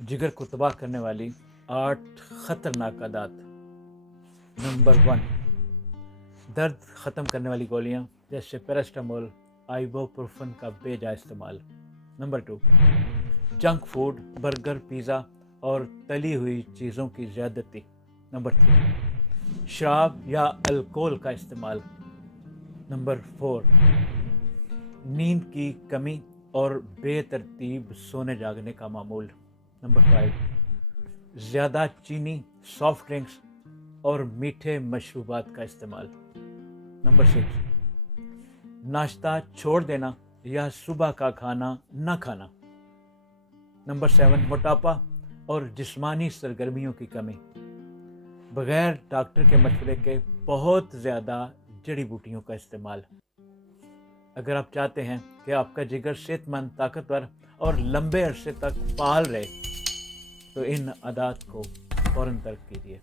जिगर को तबाह करने वाली 8 खतरनाक आदत। नंबर 1, दर्द ख़त्म करने वाली गोलियां जैसे पैरास्टामोल, आइबोप्रोफेन का बेजा इस्तेमाल। Number 2, junk food, burger, pizza और तली हुई चीज़ों की ज़्यादती। नंबर 3, शराब या अल्कोहल का इस्तेमाल। नंबर 4, नींद की कमी और बेतरतीब सोने जागने का मामूल। नंबर 5, ज़्यादा चीनी, सॉफ्ट ड्रिंक्स और मीठे मशरूबात का इस्तेमाल। नंबर 6, नाश्ता छोड़ देना या सुबह का खाना न खाना। नंबर 7, मोटापा और जिस्मानी सरगर्मियों की कमी। बगैर डॉक्टर के मशवरे के बहुत ज़्यादा जड़ी बूटियों का इस्तेमाल। अगर आप चाहते हैं कि आपका जिगर सेहतमंद, ताकतवर और लंबे अरसे तक फाल रहे तो इन आदत को फ़ौरन तर्क कीजिए।